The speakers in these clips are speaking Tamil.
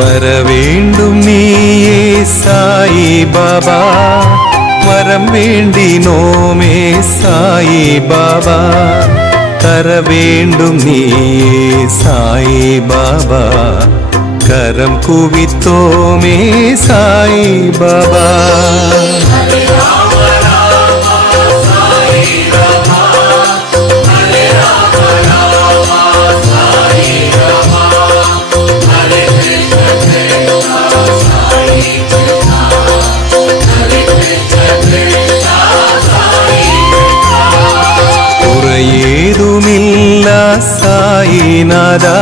வரவேண்டும் நீயே சாயி பாபா, வரம் வேண்டினோமே சாயி பாபா, தர வேண்டும் நீயே சாயி பாபா, கரம் குவித்தோமே சாயி பாபா. குறையேதுமில்லா சாயிநாதா,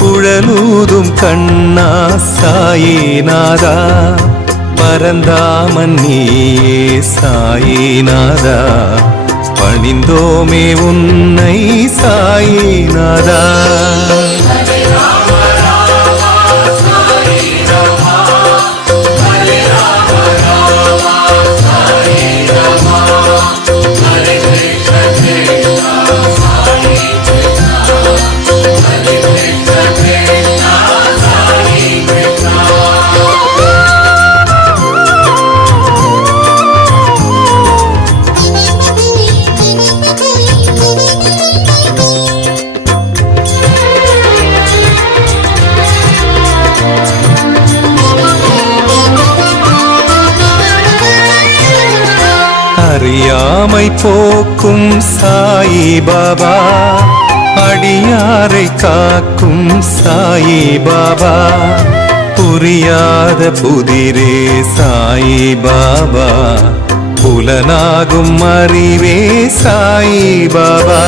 குழலூதும் கண்ணா சாயிநாதா, பரந்தாமன் நீயே சாயிநாதா, பணிந்தோமே உன்னை சாயிநாதா. அறியாமை போக்கும் சாயி பாபா, அடியாரை காக்கும் சாயி பாபா, புரியாத புதிரே சாயி பாபா, புலனாகும் அறிவே சாயி பாபா.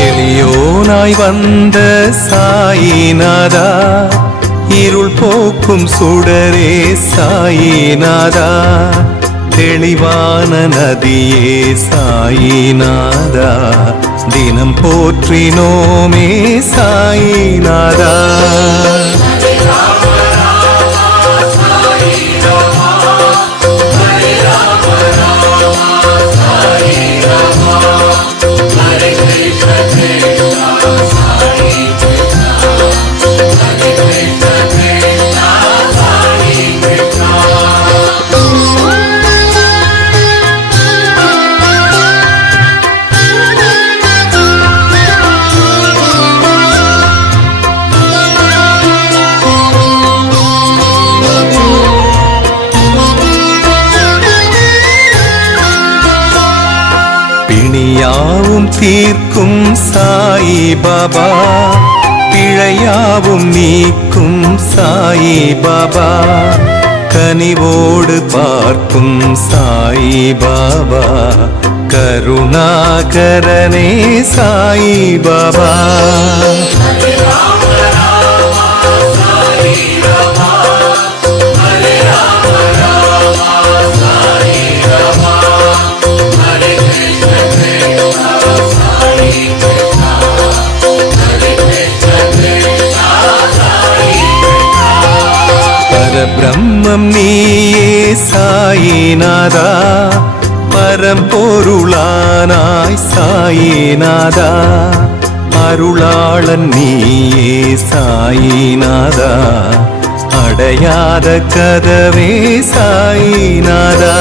எளியோனாய் வந்த சாயிநாதா, இருள் போக்கும் சுடரே சாயிநாதா, தெளிவான நதியே சாயிநாதா, தினம் போற்றினோமே சாயிநாதா. பிணியாவும் தீர்க்கும் சாயி பாபா, பிழையாவும் நீக்கும் சாயி பாபா, கனிவோடு பார்க்கும் சாயி பாபா, கருணாகரனே சாயி பாபா. பரபிரம்மம் நீயே சாயிநாதா, பரம்பொருளானாய் சாயிநாதா, அருளாளன் நீயே சாயிநாதா, அடையாத கதவே சாயிநாதா.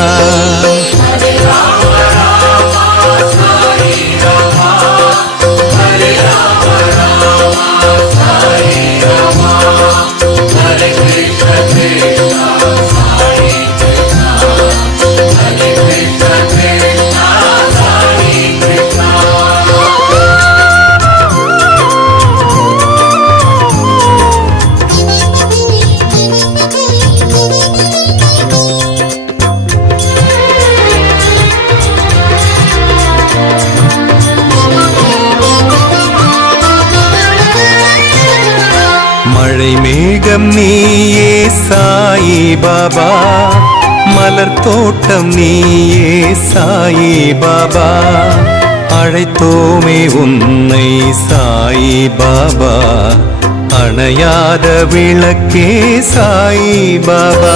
மழை மேகம் நீயே சாயி பாபா, மலர் தோட்டம் நீயே சாயி பாபா, அழைத்தோமே உன்னை சாயி பாபா, அணையாத விளக்கே சாயி பாபா.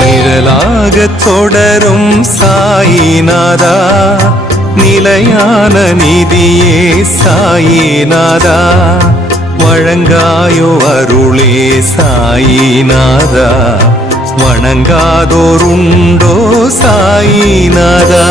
நிழலாக தொடரும் சாயிநாதா, நிலையான நிதியே சாயிநாதா, வழங்காயோ அருளே சாயிநாதா, வணங்காதோருண்டோ சாயிநாதா.